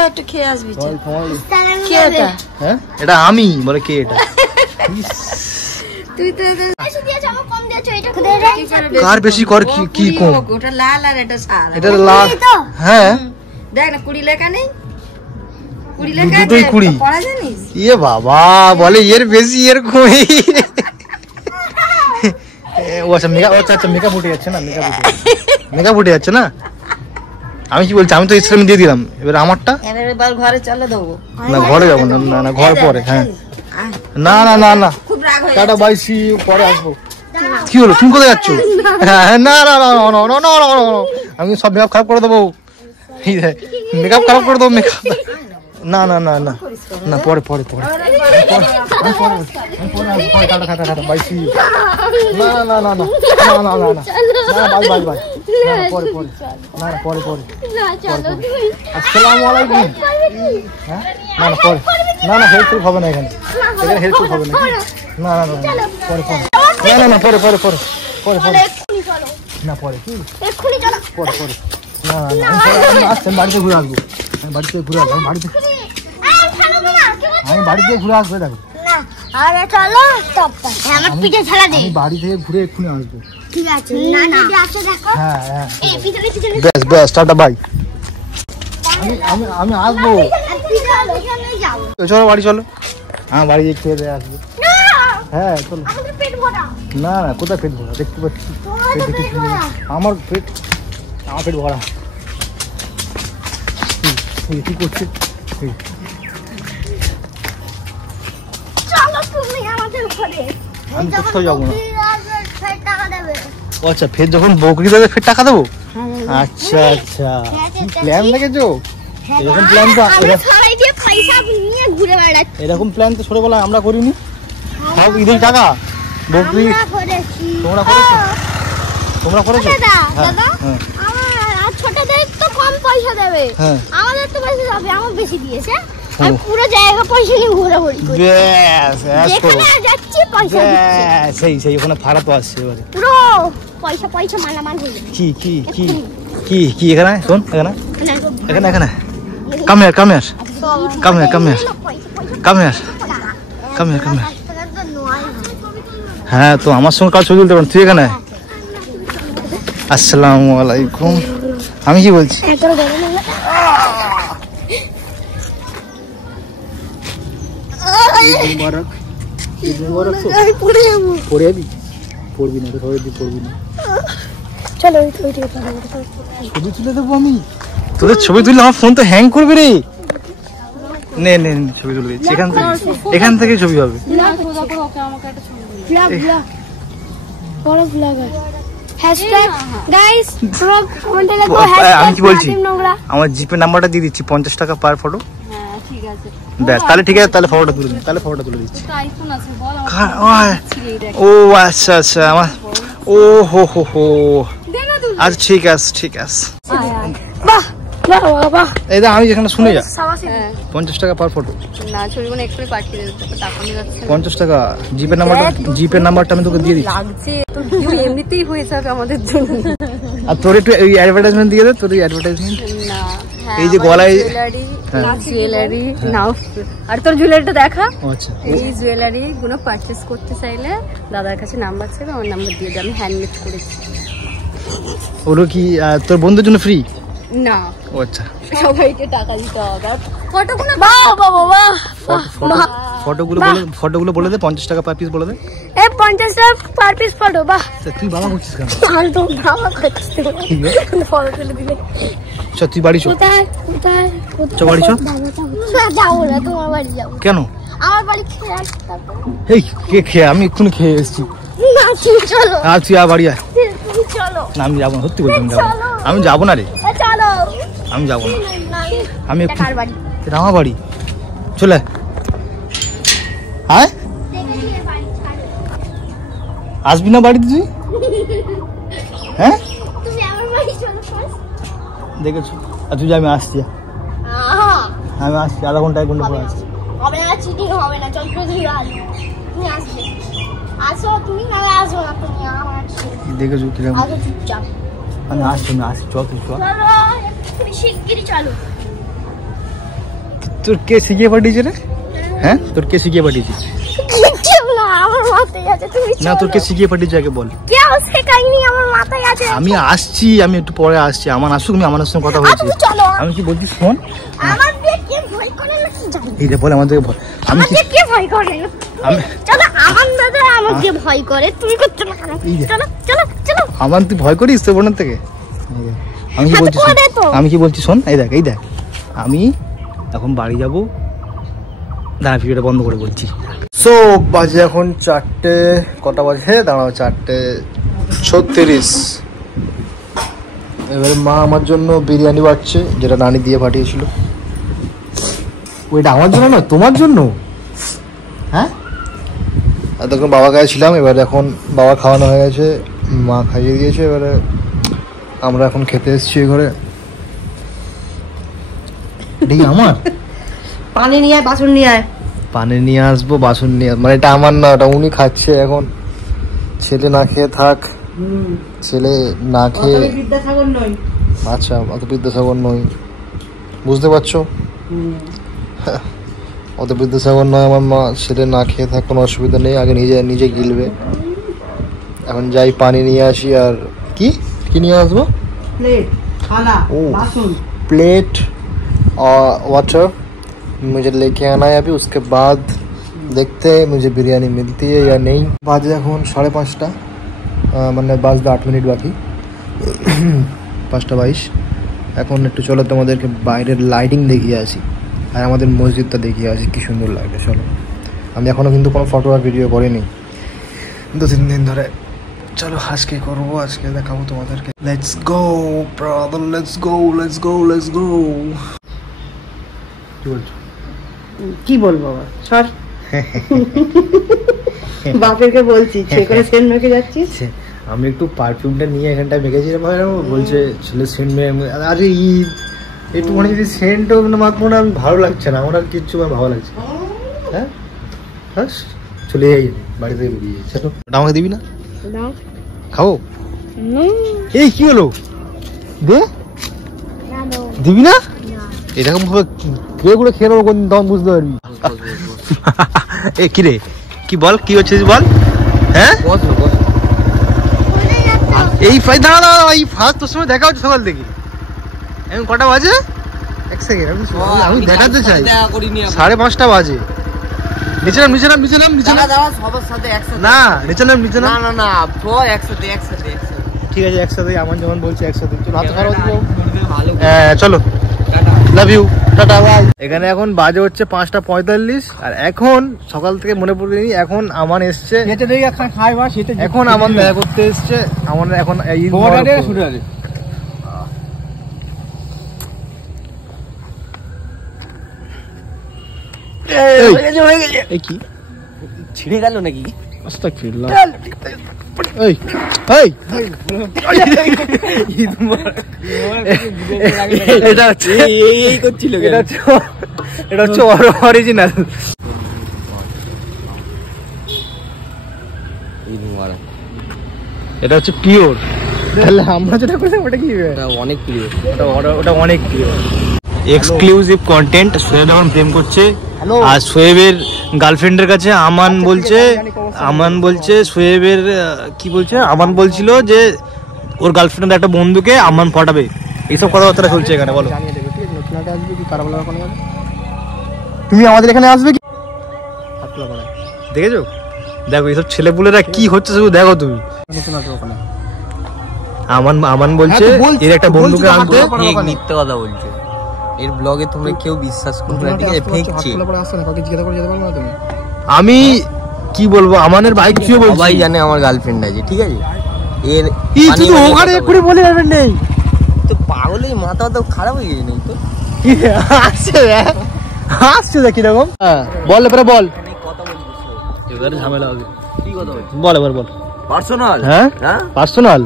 একটু খেয়ে আসবি। এটা আমি বলে কে এটা? তুই তো কার বেশি কর কি কম? ওটা লাল আর এটা সাদা। এটা লাল, হ্যাঁ দেখ না 20 লেখা নেই? 20 লেখা দুটোই 20 পড়া জানিস? ইয়ে বাবা, বলে এর বেশি এর কমই। ও আচ্ছা, মেকআপ উঠে যাচ্ছে না, মেকআপ উঠে যাচ্ছে না। আমি কি বলছি, আমি তো ইসলামি দিয়ে দিলাম, এবার আমারটা ঘরে চলে দেবো। না ঘরে যাবো না, না না ঘর পরে। হ্যাঁ না না না না, টাটা বাই, সি ইউ, পরে আসবো। কি হলো, তুমি কোথায় যাচ্ছ? হ্যাঁ না না না, আমি সব মেকআপ খারাপ করে দেবো, মেকআপ খারাপ করে দেবো, মেকআপ। না না না না না, পরে পরে পরে টাটা বাই, সি ইউ। না না না না না না না না, বাই বাই, পরে পরে, না না পরে পরে। আসসালামু আলাইকুম। হ্যাঁ না না পরে, না না হেল্পফুল হবে না, এখানে হেল্পফুল হবে না। না না না পরে পরে, না না না পরে পরে পরে পরে পরে, না পরে কি পরে পরে, না না আমি আসছি, বাড়িতে ঘুরে আসবো, আমি বাড়িতে ঘুরে আসবো, আমি বাড়িতে ঘুরে আসবো। দেখো আরে চলো, আমার পিঠে ছাড়া দে, আমি বাড়ি থেকে ঘুরে এক্ষুনি আসবো। ঠিক আছে, না না আসো, দেখো। হ্যাঁ হ্যাঁ, এই পিছনে পিছনে বেশ বেশ, টাটা বাই। আমি আসবো, চলো বাড়ি চলো, হ্যাঁ বাড়ি গিয়ে খেয়ে দিয়ে আসবো। হ্যাঁ চলো। না না, কোথায় পেট ভরা? দেখতে পাচ্ছি আমার পেট ভরা। কি করছে? আমি কোথাও যাবো না। আচ্ছা, ফের যখন বকরি দেবে ফের টাকা দেবো? আচ্ছা আচ্ছা, প্ল্যান দেখেছো? এরকম প্ল্যান তো এরকম প্ল্যান তো ছোটবেলায় আমরা করিনি। সব ঈদের টাকা বকরি তোমরা করেছো? তোমরা করেছো? ছোটদের তো কম পয়সা দেবে, আমাদের তো বেশি যাবে, আমার বেশি দিয়েছে। আমি পুরো জায়গা পয়সা নিয়ে ঘোরাঘুরি করি, যেখানে যাচ্ছি পয়সা দিচ্ছি। সেই ওখানে ভাড়া তো আসছে এবারে পুরো পয়সা মালামাল হয়ে যাবে। কি কি কি কি কি এখানে শোন, এখানে এখানে এখানে come here come here come here come here come here come here come here. হ্যাঁ তো আমার সঙ্গে কাজ ছবি তুলতে পারেন, তুই এখানে। আসসালামু আলাইকুম। আমি কি বলছি, পড়ে যাবি? পড়বি না, পড়বি না। চলো ছবি তুলে দেবো আমি তোদের। ছবি তুললে আমার ফোন তো হ্যাং করবে রে। নে নে ছবি তুলে দিচ্ছি, এখান থেকে ছবি হবে। আমি কি বলছি, আমার জিপে নাম্বারটা দিয়ে দিচ্ছি, 50 টাকা পার ফটো। ব্যাস, তাহলে ঠিক আছে, তাহলে ফটোটা তুলে দিচ্ছি। ও আচ্ছা আচ্ছা, আমার ও হো হো হো, আচ্ছা ঠিক আছে ঠিক আছে। বাহ, এই যে আমি যেখানে শুনে যা 50 টাকা পার ফটো না ছবিগুলো এক্ষুনি পাঠিয়ে দেবো, টাকা নিয়ে যাচ্ছে 50 টাকা। জিপে নাম্বারটা আমি তোকে দিয়ে দিচ্ছি। লাগছে তো ভিউ এমনিতেই হয়ে যাবে আমাদের জন্য। আর তোর একটু এই অ্যাডভার্টাইজমেন্ট দিয়ে দে, তোর এই অ্যাডভার্টাইজমেন্ট। না এই যে গলায় জুয়েলারি নাও, আর তোর জুয়েলারিটা দেখা। আচ্ছা, এই জুয়েলারি গুলো পারচেস করতে চাইলে দাদার কাছে নাম্বার ছিল, আমার নাম্বার দিয়ে দিই, আমি হ্যান্ডমেড করেছি। ওগুলো কি তোর বন্ধুর জন্য ফ্রি? না, ও আচ্ছা, সবাইকে টাকা দিতে হবে। ফটোগুলো ফটোগুলো বলে দে 50 টাকা পার পিস বলে দে। এই 50 টাকা পার পিস ফটো। বাহ, তুই বাবা করছিস কেন? ফালতু বাবা করছিস ফটো তুলে দিলে। চল তুই বাড়ি চল। কোথায় চল বাড়ি চল। যাবো না, তোমার বাড়ি যাবো। কেন? আমার বাড়ি খেয়ে আসতে হবে। এই কে খেয়ে? আমি এক্ষুনি খেয়ে এসেছি। না তুমি চলো। আর তুই আর বাড়ি আয়। তুমি চলো। না আমি যাবো না, সত্যি বলছি আমি যাবো না রে, চলো। আমি যাবো না। আমি কার বাড়ি? এটা আমার বাড়ি, চলে আয়। আসবি না বাড়িতে তুই? হ্যাঁ তুমি আমার বাড়ি চলো ফার্স্ট। দেখেছো? আর তুই যা, আমি আসছি, আমি আসছি, আধা ঘন্টা 1 ঘন্টা পরে আসছি। হবে না, চিটিং হবে না, চল তুমি আসবে। তুমি আসবে, আসো তুমি, না আসো না তুমি। আমার দেখেছো কিরকম? আসো চুপচাপ। আমি আসছি, চল তুই চল। চলো, তুমি শিগগিরই চলো। তোর কে শিখিয়ে পাঠিয়েছে রে? হ্যাঁ, তোর কে শিখিয়ে পাঠিয়েছে? না, আমার মাথায় আছে, তুমি না, তোর কে শিখিয়ে পাঠিয়েছে আগে বল। কেউ শেখায়নি, আমার মাথায় আছে। আমি আসছি, আমি একটু পরে আসছি। আমার আসুক, আমি আমার সঙ্গে কথা বলছি। চলো। আমি কি বলছি শোন, আমার দিয়ে কে ভয় করে না কি জানি। এই রে বল আমাদেরকে ভয়। আমি কি কে ভয় করে? আমি চলো, আমার দাদা আমাকে ভয় করে, তুমি করছো না কেন? চলো চলো চলো। আমার তুই ভয় করিস তোর বোনের থেকে? আমি কি বলছি শোন, আমি কি বলছি শোন, এই দেখ আমি এখন বাড়ি যাবো। দাঁড়া, ভিডিওটা বন্ধ করে বলছি। সো বাজে এখন 4টে, কটা বাজে দাঁড়াও, 4:36। এবারে মা আমার জন্য বিরিয়ানি বাড়ছে, যেটা নানি দিয়ে পাঠিয়েছিল। ওইটা আমার জন্য না, তোমার জন্য। হ্যাঁ, এতক্ষণ বাবা গায়ে ছিলাম, এবারে এখন বাবা খাওয়ানো হয়ে গেছে, মা খাইয়ে দিয়েছে। এবারে আমরা এখন খেতে এসেছি ঘরে। ঠিক আমার পানি নিয়ে আয়, বাসন নিয়ে আয়। পানি নিয়ে আসবো, বাসন নিয়ে, মানে এটা আমার না, ওটা উনি খাচ্ছে এখন। ছেলে না খেয়ে থাক, ছেলে না খেয়ে। বিদ্যাসাগর নই। আচ্ছা, অত বিদ্যাসাগর নই, বুঝতে পারছো? অত বিদ্যাসাগর নয় আমার মা। ছেলে না খেয়ে থাক, কোনো অসুবিধা নেই, আগে নিজে গিলবে। এখন যাই পানি নিয়ে আসি। আর কি নিয়ে আসবো? প্লেট, থালা, বাসন। प्लेट और वाटर मुझे लेके आना है अभी। उसके बाद देखते हैं मुझे बिरयानी मिलती है या नहीं। बाजे এখন 5:30, মানে বাজতে 8 মিনিট বাকি। 5:22। এখন একটু চলো তোমাদেরকে বাইরের লাইটিং দেখিয়ে আসি, আর আমাদের মসজিদটা দেখিয়ে আসি, কি সুন্দর লাগে। চলো, আমি এখনো কিন্তু কোনো ফটো আর ভিডিও করিনি 2-3 দিন ধরে। চলো আজকে করবো, আজকে দেখাবো তোমাদেরকে। Let's go brother, let's go. কি বলছো? কি বলবো বাবা, সর। বাপেরকে বলছি সে করে সেন্ট মেখে যাচ্ছিস। আমি একটু পারফিউমটা নিয়ে এখানটা মেখেছিলাম, বলছে ছেলে সেন্ট মেখে। আরে ঈদ, একটুখানি যদি সেন্টও মাখবো না, আমি ভালো লাগছে না আমার, আর কিচ্ছু ভালো লাগছে। হ্যাঁ, চলে যাই বাড়ি থেকে বেরিয়ে। চলো, ওটা আমাকে দিবি না? খাও। এই কি হলো? দে, দিবি না? এরকম ভাবে ঘুরে খেয়ে নেবো, তখন বুঝতে পারবি। এ কি রে, কি বল, কি হচ্ছে বল? হ্যাঁ, এই দাঁড়া, এই ফার্স্ট তোর সময় দেখা হচ্ছে সকাল থেকে। এখন কটা বাজে? 1 সেকেন্ড, আমি দেখাতে চাই। 5:30 বাজে। নিচে নাম। না, নিচে নাম। ঠিক আছে, একসাথে। আমার যেমন বলছে একসাথে। চলো, হাত খারাপ দিব। হ্যাঁ চলো, লাভ ইউ, টাটা, বাই। এখানে এখন বাজে হচ্ছে 5:45। আর এখন সকাল থেকে মনে পড়েনি, এখন আমান এসছে, এখন আমান দেখা করতে এসছে। আমার এখন কি ছিঁড়ে গেল নাকি? আস্তাগফিরুল্লাহ। এই এই এটা হচ্ছে এই করছিল, এটা হচ্ছে অরিজিনাল। এটা হচ্ছে পিওর। তাহলে আমরা যেটা করলাম ওটা কি অনেক পিওর, ওটা অনেক পিওর। Exclusive content. সোয়েব এখন প্রেম করছে, আর সোয়েবের গার্লফ্রেন্ডের কাছে আমান বলছে সোয়েবের কি বলছে, আমান বলছিল যে ওর গার্লফ্রেন্ডের একটা বন্ধুকে আমান পটাবে। এইসব কথাবার্তা চলছে এখানে। বলো তুমি আমাদের এখানে আসবে কি? দেখেছো? দেখো এইসব ছেলেপুলেরা কি হচ্ছে শুধু দেখো তুমি। আমান বলছে এর একটা বন্ধুকে আনতে। মিথ্যা কথা বলছে, এর ব্লগে তোমরা কেউ বিশ্বাস করবে না, ঠিক আছে? Fake cheat. আমি কি বলবো, আমানের বাইক ছুঁয়ে বলছি, সবাই জানে আমার গার্লফ্রেন্ড আছে, ঠিক আছে? এর তুই ওখানে এক্ষুনি বলে যাবেন নেই তো পাগলের মাথা তো খারাপ হয়ে গেছে, নেই তো হাসছে দেখ কিরকম। বল এবারে বল, এবারে ঝামেলা হবে। কি কথা বলছিস? বল এবার বল। পার্সোনাল? হ্যাঁ পার্সোনাল।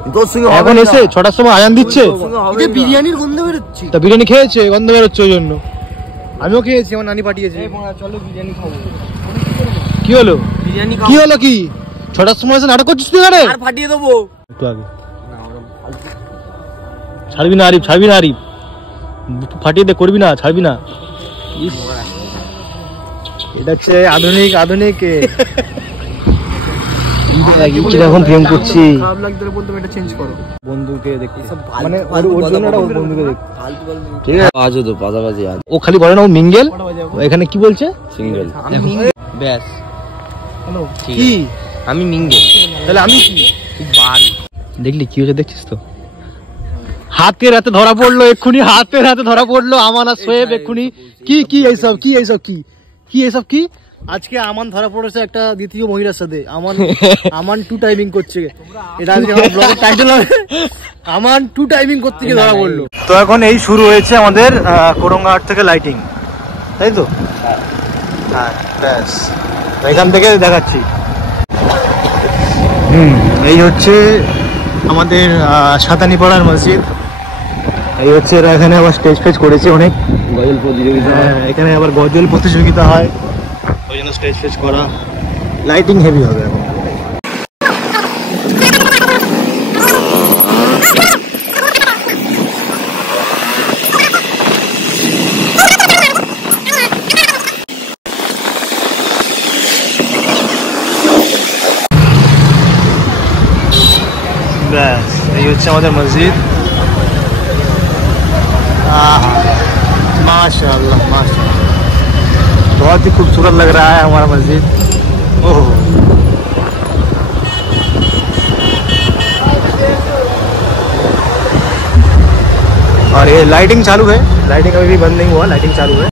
এখন এসে 6টার সময় আজান দিচ্ছে, বিরিয়ানির গন্ধ বেরোচ্ছে। তা বিরিয়ানি খেয়েছে, গন্ধ বেরোচ্ছে ওই জন্য। আমিও খেয়েছি, আমার নানি পাঠিয়েছে। চলো বিরিয়ানি খাবো। কি হলো? বিরিয়ানি কি হলো? কি 6টার সময় এসে নাটক করছিস তুই? আরে আর ফাটিয়ে দেবো একটু আগে। ছাড়বি না আরিফ, ছাড়বি না আরিফ, ফাটিয়ে দে, করবি না, ছাড়বি না। এটা হচ্ছে আধুনিক কিরকম প্রেম করছি। খারাপ লাগতে বলতে এটা চেঞ্জ করো। বন্ধুকে দেখতে মানে ওর জন্য ওর বন্ধুকে দেখতে, ঠিক আছে? আজও তো পাশাপাশি আছে। ও খালি বলে না ও মিঙ্গেল, এখানে কি বলছে সিঙ্গেল। ব্যাস কি আমি মিঙ্গেল, তাহলে আমি কি? বাল দেখলি কি হচ্ছে, দেখছিস তো? হাতের হাতে ধরা পড়লো এক্ষুনি, হাতের হাতে ধরা পড়লো আমান আর সোয়েব এক্ষুনি। কি এইসব কি আজকে আমান ধরা পড়েছে একটা দ্বিতীয় মহিলার সাথে। আমান 2 টাইমিং করছে। এটা আজকে আমার ব্লগের টাইটেল হবে, আমান 2 টাইমিং করতে গিয়ে ধরা পড়লো। তো এখন এই শুরু হয়েছে আমাদের কোরঙ্গাহাট থেকে লাইটিং, তাই তো? হ্যাঁ ব্যাস, এখান থেকে দেখাচ্ছি। এই হচ্ছে আমাদের সাতানিপাড়ার মসজিদ। এই হচ্ছে এরা এখানে আবার স্টেজ ফেজ করেছে অনেক, গজল প্রতিযোগিতা। এখানে আবার গজল প্রতিযোগিতা হয়, ওই জন্য স্টেজ ফেজ করা। লাইটিং হেভি হবে এখন। ব্যাস এই হচ্ছে আমাদের মসজিদ। माशाअल्लाह माशाअल्लाह, बहुत ही खूबसूरत लग रहा है हमारा मस्जिद। ओह और ये लाइटिंग चालू है, लाइटिंग अभी भी बंद नहीं हुआ, लाइटिंग चालू है।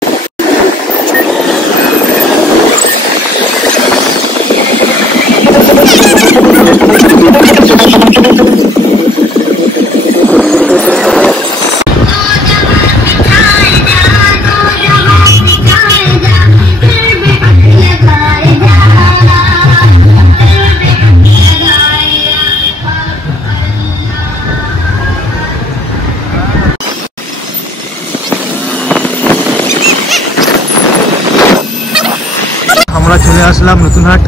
আমরা চলে আসলাম নতুনহাট,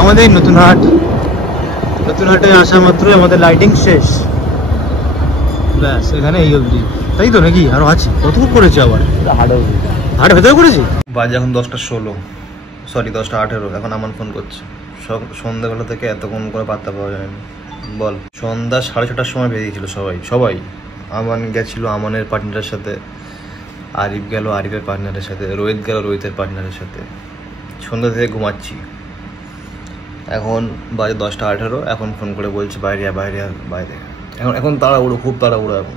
আমাদের নতুনহাটে আসা মাত্রই আমাদের লাইটিং শেষ। ব্যাস এখানে এই অবধি, তাই তো নাকি? আরো আছে কতক্ষণ করেছে আবার? হাটের ভেতরে করেছি। বাজে এখন 10:16, সরি 10:18। এখন আমান ফোন করছে। সন্ধ্যাবেলা থেকে এতক্ষণ করে পাত্তা পাওয়া যায়নি। বল, সন্ধ্যা 6:30টার সময় বেরিয়েছিল সবাই। আমান গেছিল আমানের পার্টনারের সাথে, আরিফ গেল আরিফের পার্টনারের সাথে, রোহিত গেল রোহিতের পার্টনারের সাথে। সন্ধ্যা থেকে ঘুমাচ্ছি। এখন বাজে 10:18। এখন ফোন করে বলছে বাইরে এখন তাড়াহুড়ো, খুব তাড়াহুড়ো এখন।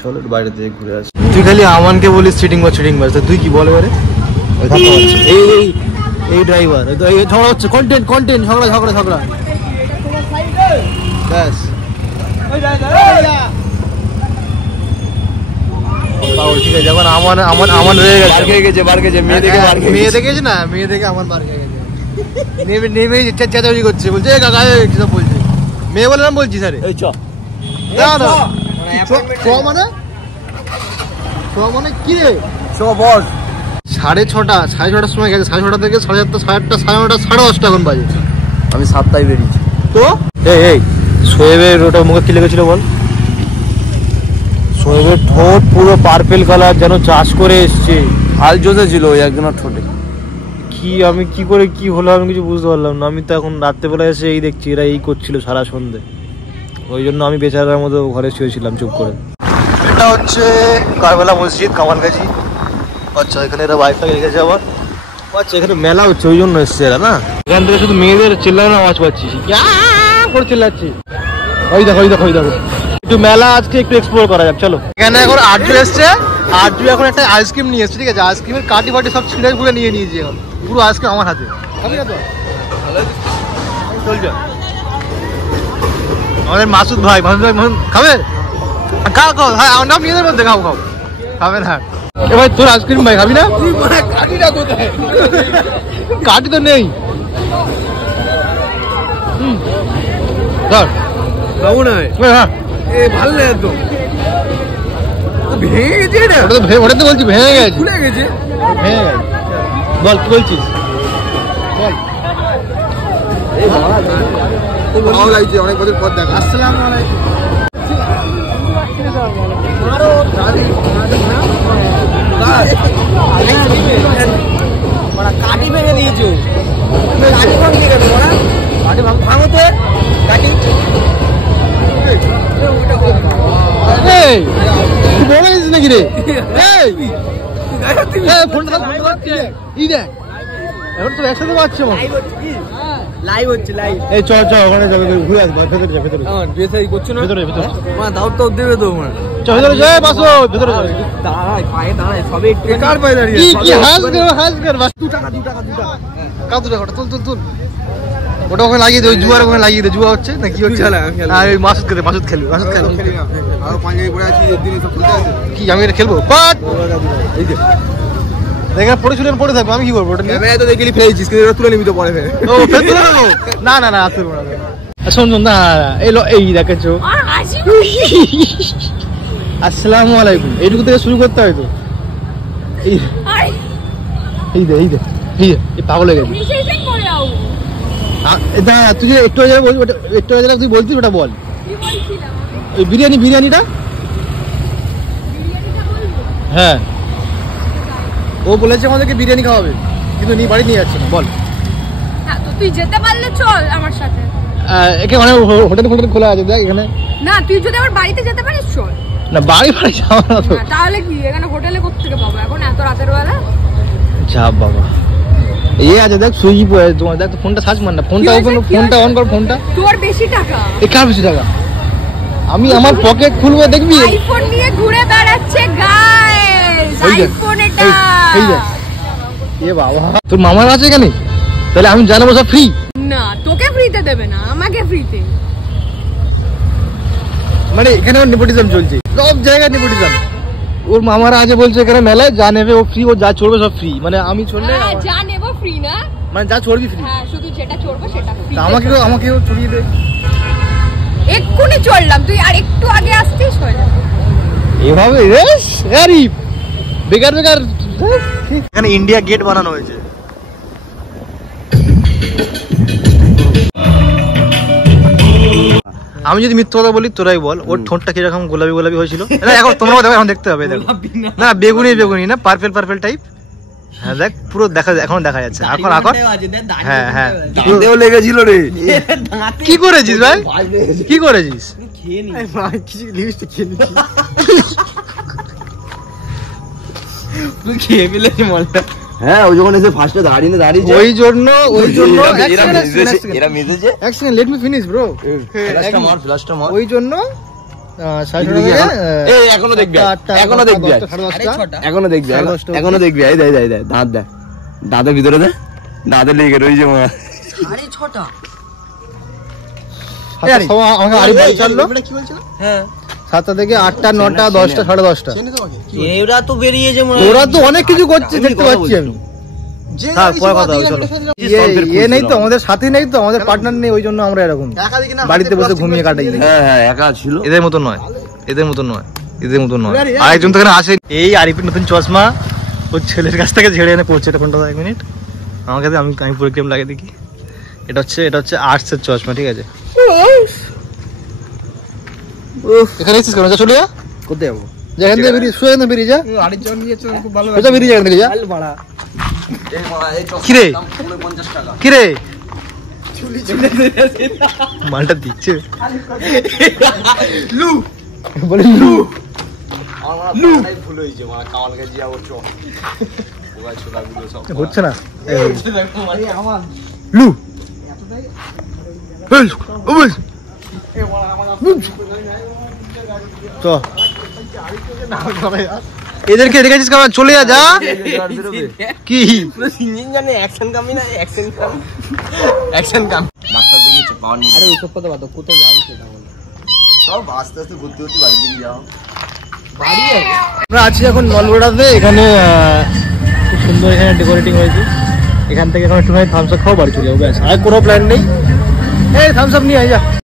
চলো একটু বাইরে থেকে ঘুরে আসি। তুই খালি আমানকে বলিস চিটিং বাস, তুই কি বল এবারে? এই ড্রাইভার ঝগড়া হচ্ছে, কন্টেন্ট ঝগড়া ব্যাস। ঠিক আছে যখন আমার রয়ে গেছে বার খেয়েছে মেয়ে দেখে বার খেয়েছে মেয়ে দেখেছি না মেয়ে দেখে আমার বার খেয়ে গেছে নেমে চেঁচাচি করছে বলছে কাকা সব বলছে মেয়ে বললাম বলছি স্যার এই চ মানে কি রে বস 6:30 সময় গেছে 6:30 থেকে 7:30 8:30 9:30 10:30 এখন বাজে আমি 7টায় বেরিয়েছি তো এই শোয়েবের ওটা মুখে কি লেগেছিল বল শোয়েবের ঠোঁট পুরো পার্পেল কালার যেন চাষ করে এসছে হাল জোসে ছিল ওই একজনের ঠোঁটে আমি কি করে কি হলো আমি কিছু বুঝতে পারলাম না আমি তো এখন রাত্রেবেলা এসে এই দেখছি এরা এই করছিল সারা সন্ধে ওই জন্য আমি বেচারার মতো ঘরে শুয়েছিলাম চুপ করে এটা হচ্ছে কারবালা মসজিদ কামালগাছি আচ্ছা এখানে এরা ওয়াইফাই রেখেছে আবার আচ্ছা এখানে মেলা হচ্ছে ওই জন্য এসছে এরা না এখান থেকে শুধু মেয়েদের চিল্লানো আওয়াজ পাচ্ছি করে চিল্লাচ্ছি ওই দেখো একটু মেলা আজকে একটু এক্সপ্লোর করা যাক চলো এখানে এখন আরজু এসছে আরজু এখন একটা আইসক্রিম নিয়ে এসছে ঠিক আছে আইসক্রিমের কাটি বাটি সব ছিঁড়ে ঘুরে নিয়ে নিয়েছি এখন পুরো আইসক্রিম আমার হাতে খাবি না তো চলছে আমাদের মাসুদ ভাই খাবে খাও হ্যাঁ আমার নাম নিজেদের মধ্যে খাও খাবে না এবার তোর আইসক্রিম ভাই খাবি না কাটি তো নেই ধর খাবো না হ্যাঁ ভালো লাগে তো ভেঙে গেছে ওটা তো বলছি ভেঙে গেছে ভুলে গেছে বল কি বলছিস বল ভালো লাগছে অনেক বছর পর দেখা আসসালামু আলাইকুম কাটি ভেঙে দিয়েছো কাটি ভাঙিয়ে গেল কাটি ভাঙো তো কাটি নাকি রে ফোনটা এখন তো একসাথে পাচ্ছে লাইভ হচ্ছে লাইভ এই চল ওখানে যাবে ঘুরে আসবো ভেতরে বিয়ে করছো না ভেতরে দাওয়াত তো দেবে তো আমার চল ভেতরে যাই বাসো ভেতরে দাঁড়াই পায়ে দাঁড়াই সবে একটু কার পায়ে দাঁড়িয়ে কি হাস কর বাস 2 টাকা কাদ টাকা তুল ওটা ওখানে লাগিয়ে দে ওই জুয়ার ওখানে লাগিয়ে দে জুয়া হচ্ছে না কি হচ্ছে আর ওই মাসুদ খেলবি আরো পাঞ্জাবি পরে আছি একদিন সব খুলতে আছে কি আমি এটা খেলবো পাট এই যে দেখে পড়ে থাকবো আমি কি করবো ওটা নিয়ে ক্যামেরা তো দেখলি ফেলেছিস কিন্তু তুলে নিবি তো পরে ফেলে ও ফের তুলে নেবো না তুলবো না শোন না এই দেখেছো আসসালামু আলাইকুম এইটুকু থেকে শুরু করতে হয় তো এই দে পাগল হয়ে গেছে তুই যে একটু তুই বলছিস ওটা বল ওই বিরিয়ানিটা হ্যাঁ ও বলেছে আমাদেরকে বিরিয়ানি খাওয়াবে কিন্তু বাড়ি নিয়ে যাচ্ছে না বল তুই যেতে পারলে চল আমার সাথে এখানে হোটেল খোলা আছে দেখ এখানে না তুই যদি আমার বাড়িতে যেতে পারিস চল না বাড়ি যাওয়া না তো তাহলে কি এখানে হোটেলে কোথা থেকে পাবো এখন এত রাতের বেলা যা বাবা আছে দেখ সুইগি তোমার দেখ ফোনটা সার্চ মার না ফোনটা অন কর ফোনটা তোর বেশি টাকা কার বেশি টাকা আমি আমার পকেট খুলবো দেখবি আইফোন নিয়ে ঘুরে বেড়াচ্ছে গাইস আইফোন এটা এ বাবা তোর মামার আছে এখানে তাহলে আমি জানাবো সব ফ্রি না তোকে ফ্রিতে দেবে না আমাকে ফ্রিতে মানে এখানে নেপোটিজম চলছে সব জায়গায় নেপোটিজম ওর মামারা আজ বলছে এখানে মেলায় যা নেবে ও ফ্রি ও যা চড়বে সব ফ্রি মানে আমি চড়লে যা নেব ফ্রি না মানে যা চড়বি ফ্রি হ্যাঁ শুধু যেটা চড়বো সেটা ফ্রি আমাকেও চড়িয়ে দে এক্ষুনি চড়লাম তুই আর একটু আগে আসতিস হয়ে যাবে এভাবে বেকার এখানে ইন্ডিয়া গেট বানানো হয়েছে আমি যদি মিথ্যা কথা বলি তোরাই বল ওর ঠোঁটটা কিরকম গোলাপি হয়েছিল এখন তোমরাও দেখো এখন দেখতে হবে না বেগুনি না পার্পেল টাইপ হ্যাঁ দেখ পুরো এখন দেখা যাচ্ছে এখন হ্যাঁ লেগেছিল রে কি করেছিস ভাই কি করেছিস খেয়ে ফেলেছি মলটা হ্যাঁ ওই যখন এসে ফার্স্টে দাঁড়িয়ে ওই জন্য এরা মিশেছে এক second let me finish bro ফ্লাশটা মার ওই জন্য এখনো দেখবি এই দেখ দাঁতের ভিতরে দে দাঁতের লেগে রয়েছে 7টা থেকে 8টা 9টা 10টা 10:30টা। এরা তো বেরিয়েছে মনে ওরা তো অনেক কিছু করছে দেখতে পাচ্ছি আমি। পরে কথা হবে চলো। ইয়ে নেই তো আমাদের সাথী নেই তো আমাদের পার্টনার নেই ওই জন্য আমরা এরকম বাড়িতে বসে ঘুমিয়ে কাটাই। হ্যাঁ একা ছিল। এদের মতো নয় এদের মতো নয় এদের মতো নয়। আরেকজন তো এখানে আসে। এই আরিফের নতুন চশমা ওর ছেলের কাছ থেকে ঝেড়ে এনে পড়ছে। এটা কোনটা 1 মিনিট আমার কাছে আমি পুরো গেম লাগিয়ে দেখি। এটা হচ্ছে আর্টসের চশমা ঠিক আছে। এখানে এসেছিস কেন? চলে যা। কোথায় যাবো? যেখান থেকে বেরিয়ে শুয়ে না বেরিয়ে যা। আড়ির জন নিয়েছে খুব ভালো। কোথায় বেরিয়ে যেখান থেকে যা। কিরে কিরে মালটা দিচ্ছে লু বলে লু লু ভুল হয়েছে মানে কামাল কাছে যাবো চ ওগা ছোলা গুলো সব হচ্ছে না আমার লু এই ওই তো এদেরকে দেখেছিস কেমন? চলে যা কি জানে অ্যাকশন কামি না অ্যাকশন কাম রাস্তা দিকে পাওয়ার নেই। আরে ওসব কথা বাদ, কোথায় যাবো সেটা বল। সব আস্তে আস্তে ঘুরতে ঘুরতে বাড়ি দিকে যাও। বাড়ি আমরা আছি এখন নলবেড়াতে। এখানে খুব সুন্দর এখানে ডেকোরেটিং হয়েছে। এখান থেকে এখন একটু থামস আপ খাও বাড়ি চলে যাবো। আর কোনো প্ল্যান নেই। এই থামস আপ নিয়ে আয় যা।